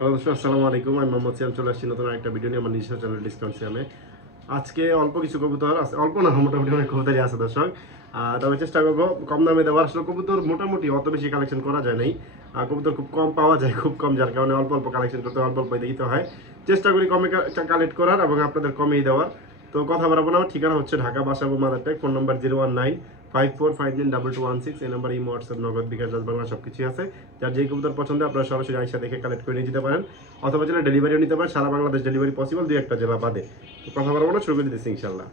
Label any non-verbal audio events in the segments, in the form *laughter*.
Hello দর্শক, আসসালামু আলাইকুম। আমি মোহাম্মদ সিয়াম চলে আসছি নতুন একটা ভিডিও নিয়ে আমার নিজস্ব চ্যানেল ডিসকাউন্ট সিয়ামে। আজকে অল্প কিছু কবুতর আছে, অল্প না, মোটামুটি অনেক কবুতরই আছে দর্শক। তবে চেষ্টা করব কম দামে দেওয়ার। আসলে কবুতর মোটামুটি অত বেশি কালেকশন করা যায় নাই। কবুতর খুব কম পাওয়া যায়, খুব কম, যার কারণে অল্প অল্প কালেকশন করতে অল্প অল্প দিতে হয়। চেষ্টা করি কমে কালেক্ট করার এবং আপনাদের কমেই দেওয়ার। তো কথা বলব না, আমার ঠিকানা হচ্ছে Dhaka Basabo Madartek phone number zero one nine five four five nine double two one six, এই number imo, WhatsApp, Nagad, bKash Raj Bangla সব কিছুই আছে। যার যেই কবুতর পছন্দ, আপনারা সরাসরি আইসা দেখে কালেক্ট করে নিয়ে যেতে পারেন, অথবা জেলা ডেলিভারিও নিতে পারেন, সারা বাংলাদেশ ডেলিভারি পসিবল দুই একটা জেলা বাদে। তো কথা বলব না, শুরু করে দিচ্ছি ইনশাল্লাহ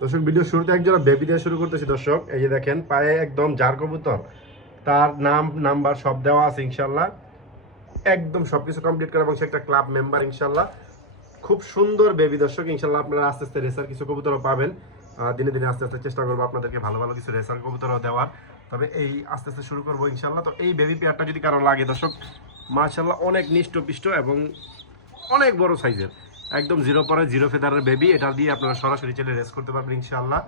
দর্শক ভিডিও শুরুতে একজোড়া বেবি দিয়ে শুরু করতেছি, দর্শক। এই যে দেখেন, পায়ে একদম জার কবুতর, তার নাম নাম্বার সব দেওয়া আছে ইনশাল্লাহ একদম সবকিছু কমপ্লিট করা এবং সে একটা ক্লাব মেম্বার ইনশাল্লাহ খুব সুন্দর বেবি দর্শক। ইনশাল্লাহ আপনারা আস্তে আস্তে রেসার কিছু কবুতরও পাবেন। দিনে দিনে আস্তে আস্তে চেষ্টা করব আপনাদেরকে ভালো ভালো কিছু রেসার কবুতরও দেওয়ার। তবে এই আস্তে আস্তে শুরু করব ইনশাল্লাহ তো এই বেবি পেয়ারটা যদি কারও লাগে দর্শক মাশাল্লাহ অনেক নিষ্ঠপিষ্ট এবং অনেক বড় সাইজের। একদম জিরো পরে জিরো ফেদারের বেবি এটা দিয়ে আপনারা সরাসরি চলে রেস করতে পারবেন ইনশাল্লাহ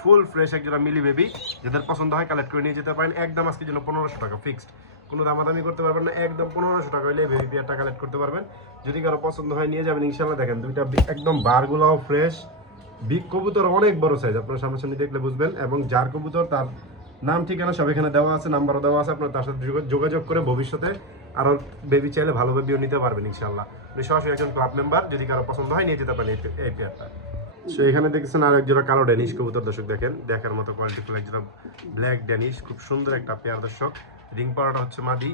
ফুল ফ্রেশ একজোড়া মিলি বেবি যাদের পছন্দ হয় কালেক্ট করে নিয়ে যেতে পারেন। একদম আজকে জন্য পনেরোশো টাকা ফিক্সড কোনো দামাদামি করতে পারবেন না। একদম পনেরোশো টাকা হইলে বেবি পেয়ারটা কালেক্ট করতে পারবেন। যদি কারও পছন্দ হয়, নিয়ে যাবেন। ইনশাল্লাহ দেখেন, দুইটা একদম বারগুলাও ফ্রেশ বিগ কবুতর অনেক বড় সাইজ আপনার সামনাসামনি দেখলে বুঝবেন। এবং যার কবুতর, তার নাম, ঠিকানা সব এখানে দেওয়া আছে, নাম্বারও দেওয়া আছে, আপনার তার সাথে যোগাযোগ করে ভবিষ্যতে আরও বেবি চাইলে ভালো বেবিও নিতে পারবেন ইনশাল্লাহ সরাসরি একজন ক্লাব মেম্বার যদি কারও পছন্দ হয়, নিয়ে যেতে পারেন এই পেয়ারটা সো এখানে দেখছেন আর একজোড়া কালো ড্যানিশ কবুতর, দর্শক দেখেন। দেখার মতো কোয়ালিটিফুল একজোড়া ব্ল্যাক ড্যানিশ খুব সুন্দর একটা পেয়ার দর্শক। রিং পাওয়াটা হচ্ছে মাদি,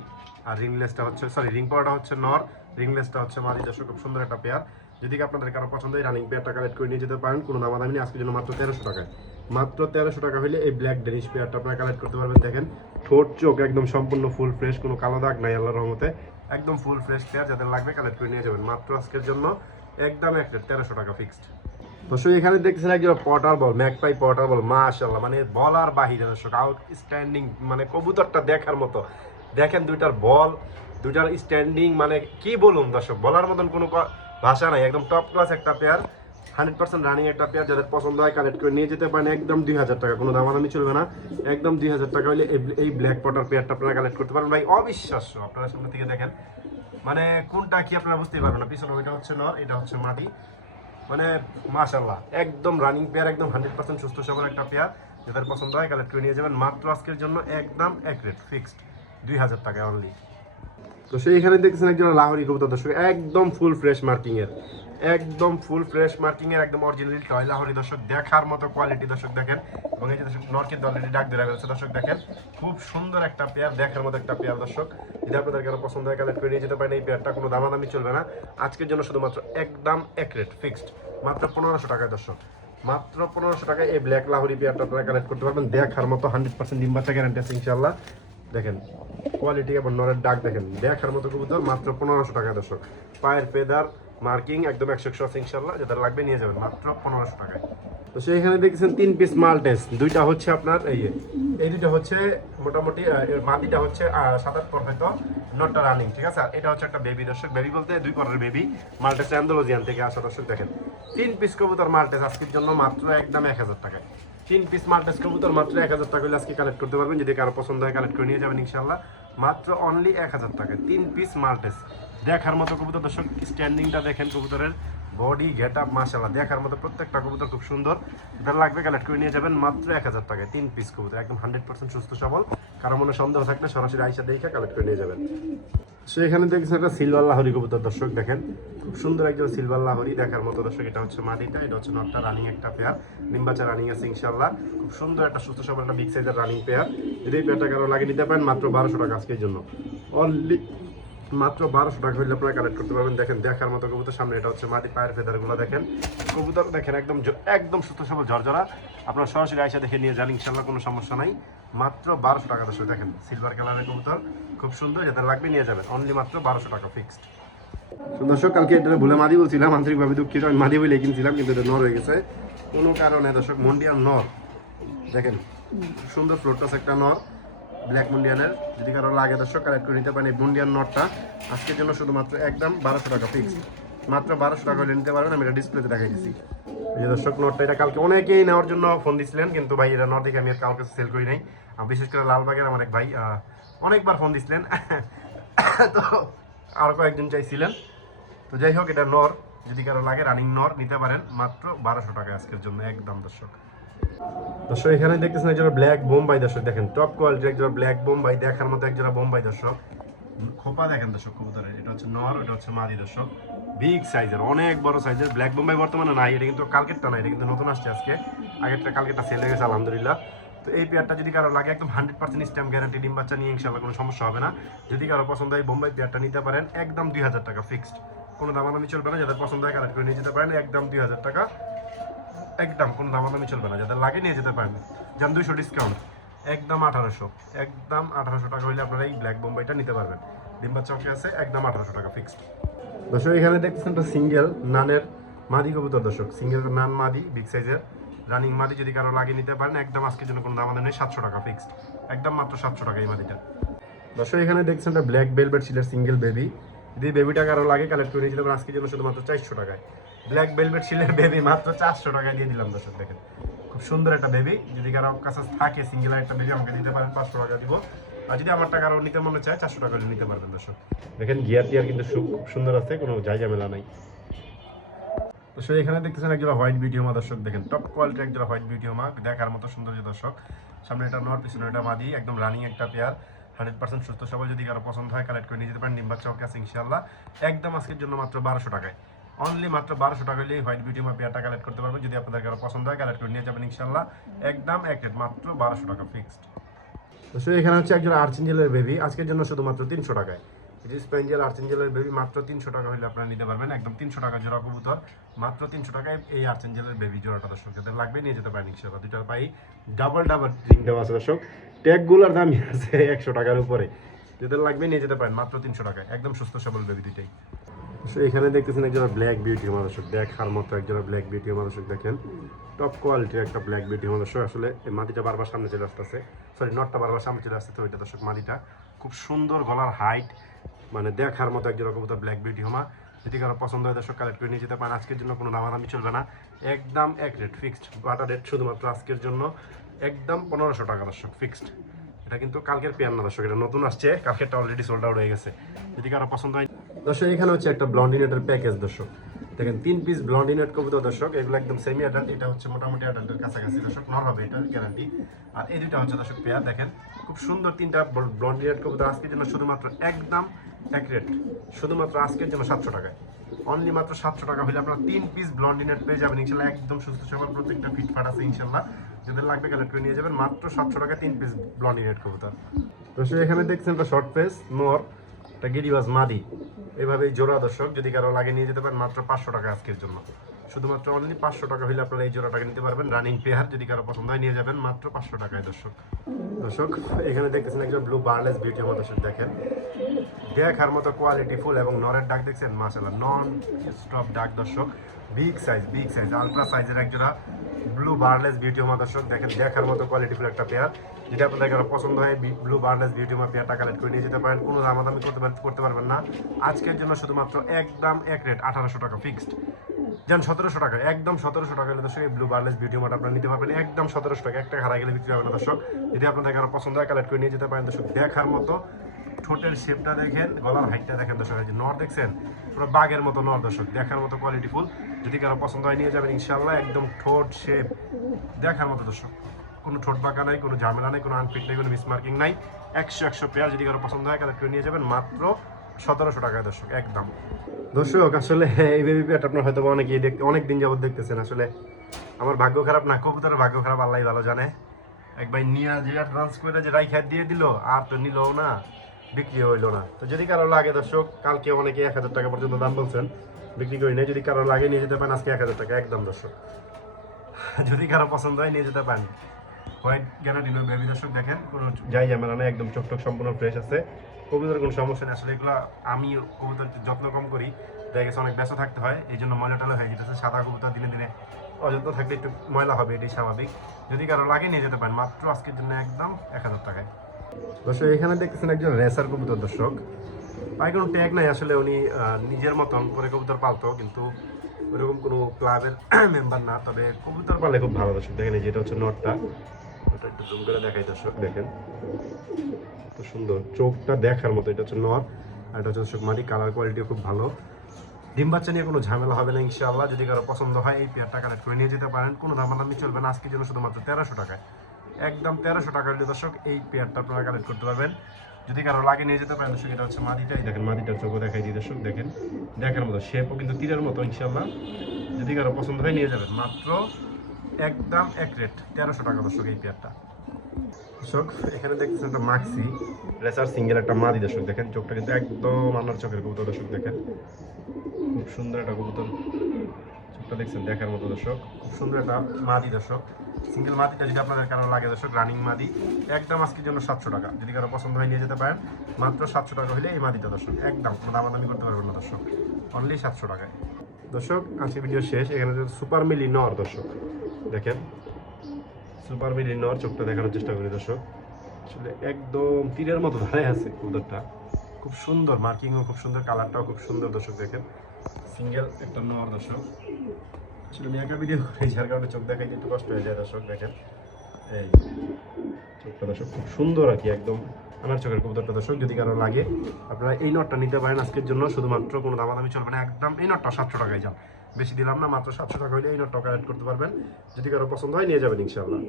আর রিংলেসটা হচ্ছে সরি রিং পাওয়াটা হচ্ছে নর। রিংলেসটা হচ্ছে মাদি দর্শক খুব সুন্দর একটা পেয়ার যদি আপনাদের কারও পছন্দ হয় রানিং পেয়ারটা কালেক্ট করে নিয়ে যেতে পারেন, কোনো দামাদামি নেই, আজকের জন্য মাত্র তেরোশো টাকায়। মাত্র তেরোশো টাকা হলে এই ব্ল্যাক ডেনিশ পেয়ারটা আপনারা কালেক্ট করতে পারবেন, দেখেন। ঠোঁট, চোখ একদম সম্পূর্ণ ফুল ফ্রেশ কোনো কালো দাগ নাই, আল্লাহর রহমতে। একদম ফুল ফ্রেশ পেয়ার যাদের লাগবে কালেক্ট করে নিয়ে যাবেন। মাত্র আজকের জন্য একদম এক তেরোশো টাকা ফিক্সড দর্শক এখানে দেখতেছেন একজন পটার বল ম্যাকপাই পটার বল মাশাল্লাহ মানে বলার বাহিরে দর্শক আউট স্ট্যান্ডিং মানে কবুতরটা দেখার মতো। দেখেন দুইটার বল দুইটার স্ট্যান্ডিং মানে কি বলুন দর্শক? বলার মতন কোনো ভাষা নাই। একদম টপ ক্লাস একটা পেয়ার হান্ড্রেড পার্সেন্ট রানিং একটা পেয়ার যাদের পছন্দ হয় কালেক্ট করে নিয়ে যেতে পারেন। একদম দুই হাজার টাকা, কোনো দামাদামি চলবে না। একদম দুই হাজার টাকা হলে এই- ব্ল্যাক পটার পেয়ারটা আপনারা কালেক্ট করতে পারেন। ভাই, অবিশ্বাস্য। আপনারা সামনে থেকে দেখেন মানে কোনটা কি আপনারা বুঝতেই পারবেন না। পিছনে ওইটা হচ্ছে নর, এটা হচ্ছে মাটি। মানে মাশাল্লাহ একদম রানিং পেয়ার একদম হান্ড্রেড পার্সেন্ট সুস্থ সবল একটা পেয়ার যাদের পছন্দ হয় কালেক্ট করে নিয়ে যাবেন। মাত্র আজকের জন্য একদম এক রেট ফিক্সড দুই হাজার টাকা অনলি তো সেইখানে দেখছেন একজন লাহোরি কবুতর দর্শক, একদম ফুল ফ্রেশ মার্কিং এর, একদম ফুল ফ্রেশ মার্কিং এর, একদম অরিজিনাল টয় লাহোরি দর্শক দেখার মতো কোয়ালিটি দর্শক দেখেন। এবং এই যে দর্শক নরকে অলরেডি ডাক দিয়ে রাখা দর্শক দেখেন, খুব সুন্দর একটা পেয়ার দেখার মতো একটা পেয়ার দর্শক। যদি আপনাদের কারও পছন্দ হয় কালেক্ট করে নিয়ে যেতে পারেন, এই পেয়ারটা কোনো দামাদামি চলবে না। আজকের জন্য শুধুমাত্র একদম এক রেট ফিক্সড মাত্র পনেরোশো টাকায় দর্শক। মাত্র পনেরোশো টাকায় এই ব্ল্যাক লাহোরি পেয়ারটা আপনারা কালেক্ট করতে পারবেন, দেখার মতো হান্ড্রেড পার্সেন্ট ডিম্বাচা গ্যারান্টি আছে ইনশাল্লাহ দেখেন কোয়ালিটি এবং নরের ডাক দেখেন। দেখার মতো কবুতর মাত্র পনেরোশো টাকা দর্শক। পায়ের পেদার মার্কিং একদম একশো একশো আছে ইনশাল্লাহ যেটা লাগবে নিয়ে যাবেন মাত্র পনেরোশো টাকায়। তো সেইখানে দেখছেন তিন পিস মাল টেস্ট দুইটা হচ্ছে আপনার, এই এই দুইটা হচ্ছে মোটামুটি মাটিটা হচ্ছে সাত আট পর হয়তো নটটা রানিং ঠিক আছে? আর এটা হচ্ছে একটা বেবি দর্শক। বেবি বলতে দুই পরের বেবি মাল্টেস অ্যান্ডোলজিয়ান থেকে আসা দর্শক, দেখেন। তিন পিস কবুতর মাল্টেস আজকের জন্য মাত্র একদম এক হাজার টাকায়। তিন পিস মাল্টেস কবুতর, মাত্র এক হাজার টাকা হলে আজকে কালেক্ট করতে পারবেন। যদি কারও পছন্দ হয় কালেক্ট করে নিয়ে যাবেন ইনশাল্লাহ মাত্র অনলি এক হাজার টাকায় তিন পিস মাল্টেস দেখার মতো কবুতর, দর্শক স্ট্যান্ডিংটা দেখেন কবুতরের বডি গেট আপ মাসাল্লাহ দেখার মতো প্রত্যেকটা কবুতর খুব সুন্দর। যার লাগবে কালেক্ট করে নিয়ে যাবেন, মাত্র এক হাজার টাকায় তিন পিস কবুতর। একদম হান্ড্রেড পার্সেন্ট সুস্থ, সবল। কারও মনে সন্দেহ থাকলে সরাসরি আইসা দেখে কালেক্ট করে নিয়ে যাবেন। সো এখানে দেখছেন একটা সিলভার লাহরি কবুতর, দর্শক দেখেন। খুব সুন্দর একজন সিলভার লাহরি দেখার মতো, দর্শক, এটা হচ্ছে মাটিটা, এটা হচ্ছে নটটা রানিং একটা পেয়ার নিম্বাচা রানিং আছে ইনশাল্লাহ খুব সুন্দর একটা, সুস্থ, সবল একটা বিগ সাইজের রানিং পেয়ার যদি এই পেয়ারটা কারও লাগিয়ে নিতে পারেন মাত্র বারোশো টাকা আজকের জন্য। অনলি মাত্র বারোশো টাকা হইলে আপনারা কালেক্ট করতে পারবেন। দেখেন, দেখার মতো কবুতর, সামনে এটা হচ্ছে মাটি পায়ের ফেদারগুলো দেখেন। কবুতর দেখেন, একদম একদম সুস্থ সবল, ঝরঝরা। আপনারা সরাসরি আইসা দেখে নিয়ে যান ইনশাল্লাহ কোনো সমস্যা নাই। মাত্র বারোশো টাকা দর্শক, দেখেন সিলভার কালারের কবুতর। খুব সুন্দর, যাদের লাগবে নিয়ে যাবেন। অনলি মাত্র বারোশো টাকা ফিক্সড দর্শক, কালকে এটা ভুলে মাদি বলছিলাম, আন্তরিকভাবে দুঃখিত। আমি মাদি বলে কিনছিলাম, কিন্তু এটা নর হয়ে গেছে। কোনো কারণে দর্শক মন্ডিয়ান নর। দেখেন, সুন্দর ফ্লোরটাস একটা নর। ব্ল্যাক মুন্ডিয়ানের যদি কারও লাগে দর্শক কালেক্ট করে নিতে পারেন এই মুন্ডিয়ান নটটা আজকের জন্য শুধুমাত্র একদম বারোশো টাকা ফিক্সড মাত্র বারোশো টাকা হলে নিতে পারবেন, আমি এটা ডিসপ্লেতে দেখাই দিচ্ছি এই দর্শক নটটা এটা কালকে অনেকেই নেওয়ার জন্য ফোন দিছিলেন, কিন্তু ভাই, এটা নট দেখে আমি আর কাউকে সেল করি নাই। বিশেষ করে লালবাগের আমার এক ভাই অনেকবার ফোন দিছিলেন। তো আরও কয়েকজন চাইছিলেন। তো যাই হোক, এটা নর যদি কারও লাগে রানিং নর নিতে পারেন, মাত্র বারোশো টাকা আজকের জন্য একদম দর্শক। দর্শক, এখানে দেখতেছেন একজোড়া ব্ল্যাক বোম্বাই দর্শক। দেখেন টপ কোয়ালিটির একজোড়া ব্ল্যাক বোম্বাই, দেখার মতো একজোড়া বোম্বাই দর্শক। খোপা দেখেন দর্শক, কবুতরের। এটা হচ্ছে নর, এটা হচ্ছে মাদি দর্শক। বিগ সাইজের অনেক বড় সাইজের ব্ল্যাক বোম্বাই বর্তমানে নাই, এটা কিন্তু কালকেরটা নাই, এটা কিন্তু নতুন আসছে আজকে। আগেরটা, কালকেরটা সেল হয়ে গেছে, আলহামদুলিল্লাহ। তো এই পেয়ারটা যদি কারও লাগে, একদম হান্ড্রেড পার্সেন্ট স্ট্যাম্প গ্যারান্টি ডিম বাচ্চা নিয়ে ইনশাল্লাহ কোনো সমস্যা হবে না। যদি কারও পছন্দ হয় বোম্বাই পেয়ারটা নিতে পারেন, একদম দুই হাজার টাকা ফিক্সড কোনো দামাদামি চলবে না, যাদের পছন্দ হয় কালেক্ট করে নিয়ে যেতে পারেন, একদম দুই হাজার টাকা একদম, কোনো দামাদামি চলবে না। যাদের লাগে নিয়ে যেতে পারেন যেন দুইশো ডিসকাউন্ট একদম আঠারোশো একদম আঠারোশো টাকা হলে আপনারা এই ব্ল্যাক বোম্বাইটা নিতে পারবেন। ডিম্বা চৌকি আছে, একদম আঠারোশো টাকা ফিক্সড দর্শক, এখানে দেখতেছেন তো সিঙ্গেল নানের মাদি কবুতর দর্শক। সিঙ্গেল নান মাদি বিগ সাইজের রানিং মাদি যদি কারও লাগে নিতে পারেন, একদম আজকের জন্য কোনো দামাদাম নেই, সাতশো টাকা ফিক্সড একদম মাত্র সাতশো টাকা এই মাদিটা। দর্শক, এখানে দেখছেন একটা ব্ল্যাক বেলভেট শিলের সিঙ্গেল বেবি যদি বেবিটা কারও লাগে কালেক্ট করে নিয়েছিলাম আজকের জন্য শুধুমাত্র চারশো টাকায়। ব্ল্যাক বেলভেট শিলের বেবি মাত্র চারশো টাকায় দিয়ে দিলাম দর্শক, দেখেন। খুব সুন্দর একটা বেবি যদি কারও কাছে থাকে সিঙ্গেল একটা বেবি আমাকে দিতে পারেন, পাঁচশো টাকা দিব। আর যদি আমার টাকা আরও নিতে মনে চায়, চারশো টাকা নিতে পারবেন দর্শক। দেখেন গিয়ার টিয়ার কিন্তু খুব সুন্দর আছে, কোনো যাই ঝামেলা নাই। সেই এখানে দেখতেছেন একজোড়া হোয়াইট ভিডিও মা দর্শক, দেখেন। টপ কোয়ালিটির একজোড়া হোয়াইট ভিডিও মা, দেখার মতো সুন্দর দর্শক। সামনে এটা নর পিছনে এটা মাদি, একদম রানিং একটা পেয়ার হান্ড্রেড পার্সেন্ট সুস্থ সবাই যদি কারও পছন্দ হয় কালেক্ট করে নিয়ে যেতে পারেন। নিম্বা চৌক আছে ইনশাল্লাহ একদম আজকের জন্য মাত্র বারোশো টাকায়। অনলি মাত্র বারোশো টাকা হলেই হোয়াইট ভিডিও মা পেয়ারটা কালেক্ট করতে পারবেন। যদি আপনাদের কারও পছন্দ হয় কালেক্ট করে নিয়ে যাবেন ইনশাল্লাহ একদম এক রেট মাত্র বারোশো টাকা ফিক্সড তো এখানে হচ্ছে একজন আর্চেঞ্জেলের বেবি আজকের জন্য শুধুমাত্র তিনশো টাকায়। স্পেঞ্জেল আর্চেঞ্জেলের বেবি মাত্র তিনশো টাকা হলে আপনারা নিতে পারবেন। একদম তিনশো টাকা জোড়া কবুতর, মাত্র তিনশো টাকায় এই আর্চেঞ্জেলের বেবি জোড়াটা দর্শক, যাদের লাগবে নিয়ে যেতে পারেন ইনশাল্লাহ দুটার পাই ডাবল ডাবল রিং দেওয়া আছে দর্শক। ট্যাগগুলোর দামই আছে একশো টাকার উপরে। যাদের লাগবে নিয়ে যেতে পারেন, মাত্র তিনশো টাকায়। একদম সুস্থ সবল বেবি দুইটাই। সো এখানে দেখতেছেন একজন ব্ল্যাক বিউটি মানুষক দেখার মতো একজন ব্ল্যাক বিউটি মানুষক দেখেন। টপ কোয়ালিটির একটা ব্ল্যাক বিউটি মানুষক আসলে মাটিটা বারবার সামনে চলে আসতেছে। সরি নটটা বারবার সামনে চলে আসতেছে ওইটা দর্শক মাটিটা। খুব সুন্দর গলার হাইট মানে দেখার মতো একজন রকম ব্ল্যাক বিউটি হোমা। যদি কারও পছন্দ হয় দর্শক কালেক্ট করে নিয়ে যেতে পারেন। আজকের জন্য কোনো দামাদামি চলবে না। একদম এক রেট ফিক্সড বাটা রেট শুধুমাত্র আজকের জন্য। একদম পনেরোশো টাকা দর্শক ফিক্সড এটা কিন্তু কালকের পেয়ার না দর্শক, এটা নতুন আসছে। কালকেরটা অলরেডি সোল্ড আউট হয়ে গেছে। যদি কারও পছন্দ হয় দর্শক, এখানে হচ্ছে একটা ব্লন্ডিনেটের প্যাকেজ দর্শক। দেখেন, তিন পিস ব্লন্ডিনেট কবুতর, দর্শক। এগুলো একদম সেমি অ্যাডাল্ট এটা হচ্ছে মোটামুটি অ্যাডাল্টের কাছাকাছি, দর্শক। নর হবে এটা গ্যারান্টি আর এই দুটা হচ্ছে, দর্শক পেয়ার দেখেন। খুব সুন্দর তিনটা ব্লন্ডিনেট কবুতর, আজকের জন্য শুধুমাত্র একদম এক রেট শুধুমাত্র আজকের জন্য সাতশো টাকায়। অনলি মাত্র সাতশো টাকা হলে আপনারা তিন পিস ব্লন্ডিনেট পেয়ে যাবেন। ইনশাল্লাহ একদম সুস্থ সবল প্রত্যেকটা ফিটফাট আছে, ইনশাল্লাহ। যাদের লাগবে কালেক্ট করে নিয়ে যাবেন। মাত্র সাতশো টাকা তিন পিস ব্লন্ডিনেট কবুতর। সে এখানে দেখছেন একটা শর্ট পেস নর। একটা গিরিবাজ মাদি। এভাবেই জোড়া দর্শক, যদি কারও লাগে নিয়ে যেতে পারেন মাত্র পাঁচশো টাকা আজকের জন্য। শুধুমাত্র অনলি পাঁচশো টাকা হলে আপনারা এই জোড়াটাকে নিতে পারবেন। রানিং পেয়ার যদি কারও পছন্দ হয়, নিয়ে যাবেন মাত্র পাঁচশো টাকায়, দর্শক। দর্শক, এখানে দেখতেছেন একজন ব্লু বার্লেস বিউটি আমার দর্শক দেখেন। দেখার মতো কোয়ালিটি ফুল এবং নরের ডাক দেখছেন? মাসাল্লাহ নন স্টপ ডাক, দর্শক। Big size big size ultra সাইজের একজোড়া ব্লু বার্লেস বিউটি হোমা দর্শক। দেখেন, দেখার মতো কোয়ালিটি ফুল একটা পেয়ার যেটা আপনাদের কারও পছন্দ হয় ব্লু বার্লেস বিউটি হোমা পেয়ারটা কালেক্ট করে নিয়ে যেতে পারেন। কোনো দামাদামি করতে করতে পারবেন না। আজকের জন্য শুধুমাত্র একদম এক রেট আঠারোশো টাকা ফিক্সড যেন সতেরোশো টাকা, একদম সতেরোশো টাকা হলে দর্শক এই ব্লু বার্লেস বিউটি হোমাটা আপনারা নিতে পারবেন। একদম সতেরোশো টাকা, একটা হারা গেলে বিক্রি হবে না দর্শক। যদি আপনাদের কারও পছন্দ হয় কালেক্ট করে নিয়ে যেতে পারেন দর্শক। দেখার মতো ঠোঁটের শেপটা দেখেন, গলার হাইটটা দেখেন দর্শক। যে নর দেখছেন, পুরো বাঘের মতো নর দর্শক। দেখার মতো কোয়ালিটি ফুল যদি কারও পছন্দ হয়, নিয়ে যাবেন ইনশাল্লাহ একদম ঠোঁট শেপ দেখার মতো দর্শক। কোনো ঠোঁট বাঁকা নাই, কোনো ঝামেলা নাই, কোনো আনফিট নেই, কোনো মিসমার্কিং নাই। একশো একশো পেয়ার যদি কারও পছন্দ হয় কালেক্ট করে নিয়ে যাবেন। মাত্র সতেরোশো টাকায় দর্শক, একদম। দর্শক, আসলে এই বেবি পেয়ারটা আপনার হয়তো অনেকেই অনেক দিন যাবত দেখতেছেন, আসলে আমার ভাগ্য খারাপ না, কবুতরের ভাগ্য খারাপ, আল্লাহ ভালো জানে। একবার নিয়ে যে ট্রান্স করে যে রাই খাত দিয়ে দিল, আর তো নিলও না বিক্রি হইল না। তো যদি কারও লাগে দর্শক, কালকে অনেকে এক হাজার টাকা পর্যন্ত দাম বলছেন, বিক্রি করি নাই। যদি কারও লাগে নিয়ে যেতে পারেন, আজকে এক হাজার টাকা, একদম দর্শক। যদি কারও পছন্দ হয়, নিয়ে যেতে পারেন। হোয়াইট গ্যানাডিনো বেবি দর্শক দেখেন, কোনো যাই ঝামেলা নেই, একদম চোখ টোক সম্পূর্ণ ফ্রেশ আছে। কবুতরের কোনো সমস্যা নেই। আসলে এগুলো আমি কবুতর যত্ন কম করি। দেখা গেছে অনেক ব্যস্ত থাকতে হয় এই জন্য ময়লা টলা হয়ে যেতেছে সাদা কবুতর দিনে দিনে অযত্ন থাকলে একটু ময়লা হবে, এটাই স্বাভাবিক। যদি কারও লাগে নিয়ে যেতে পারেন, মাত্র আজকের জন্য একদম এক হাজার টাকায়। দর্শক, এখানে দেখতেছেন একজন রেসার কবুতর দর্শক। পায়ে কোনো ট্যাগ নাই, আসলে উনি নিজের মতন করে কবুতর পালতো, কিন্তু ওইরকম কোনো ক্লাবের মেম্বার *clears throat* না। তবে কবুতর পালে খুব ভালো দর্শক। দেখেন যেটা হচ্ছে নটটা দেখেন। সুন্দর, চোখটা দেখার মতো, এটা হচ্ছে নর আর এটা হচ্ছে মাদি কালার কোয়ালিটিও খুব ভালো। ডিম বাচ্চা নিয়ে কোনো ঝামেলা হবে না, ইনশাআল্লাহ। যদি কারও পছন্দ হয়, এই পেয়ারটা কালেক্ট করে নিয়ে যেতে পারেন। কোনো দামাদামি চলবে না, আজকের জন্য শুধুমাত্র তেরোশো টাকায়। একদম তেরোশো টাকার দর্শক, এই পেয়ারটা আপনারা কালেক্ট করতে পারবেন। যদি কারও লাগে নিয়ে যেতে পারেন, দর্শক, এটা হচ্ছে মাদিটাই দেখেন মাদিটার চোখও দেখাই দিই, দর্শক, দেখেন। দেখার মতো শেপও কিন্তু তীরের মতো, ইনশাআল্লাহ। যদি কারও পছন্দ হয়, নিয়ে যাবেন। মাত্র একদম এক রেট তেরোশো টাকা দর্শক এই পেয়ারটা দর্শক, এখানে দেখতেছেন একটা মাক্সি রেসার সিঙ্গেল একটা মাদি দর্শক দেখেন। চোখটা কিন্তু একদম আনার চোখের কবুতর দর্শক দেখেন। খুব সুন্দর একটা কবুতর। চোখটা দেখছেন দেখার মতো দর্শক। খুব সুন্দর একটা মাদি দর্শক। সিঙ্গেল মাদিটা যদি আপনাদের কারও লাগে দর্শক রানিং মাদি, একদম আজকের জন্য সাতশো টাকা। যদি কারও পছন্দ হয়, নিয়ে যেতে পারেন। মাত্র সাতশো টাকা হলে এই মাদিটা দর্শক, একদম কোনো দামাদামি করতে পারবেন না দর্শক। অনলি সাতশো টাকায়। দর্শক আজকে ভিডিও শেষ। এখানে সুপার মিলি নর দর্শক। দেখেন, সুপার মিলি নর চোখটা দেখানোর চেষ্টা করি দর্শক। আসলে একদম তীরের মতো দাঁড়ায় আছে কবুতরটা খুব সুন্দর মার্কিংও খুব সুন্দর কালারটাও খুব সুন্দর দর্শক দেখেন। সিঙ্গেল একটা নর দর্শক। আসলে আমি একা ভিডিও করি, যার কারণে চোখ দেখাইতে একটু কষ্ট হয়ে যায় দর্শক, দেখেন। এই চোখটা দর্শক খুব সুন্দর আর কি, একদম আমার চোখের কবুতরটা দর্শক, যদি কারও লাগে, আপনারা এই নটটা নিতে পারেন আজকের জন্য। শুধুমাত্র কোনো দামাদামি চলবে না, একদম এই নটটা সাতশো টাকায় যান। বেশি দিলাম না, মাত্র সাতশো টাকা হলে এই নোটটা অ্যাড করতে পারবেন। যদি কারও পছন্দ হয়, নিয়ে যাবেন ইনশাআল্লাহ।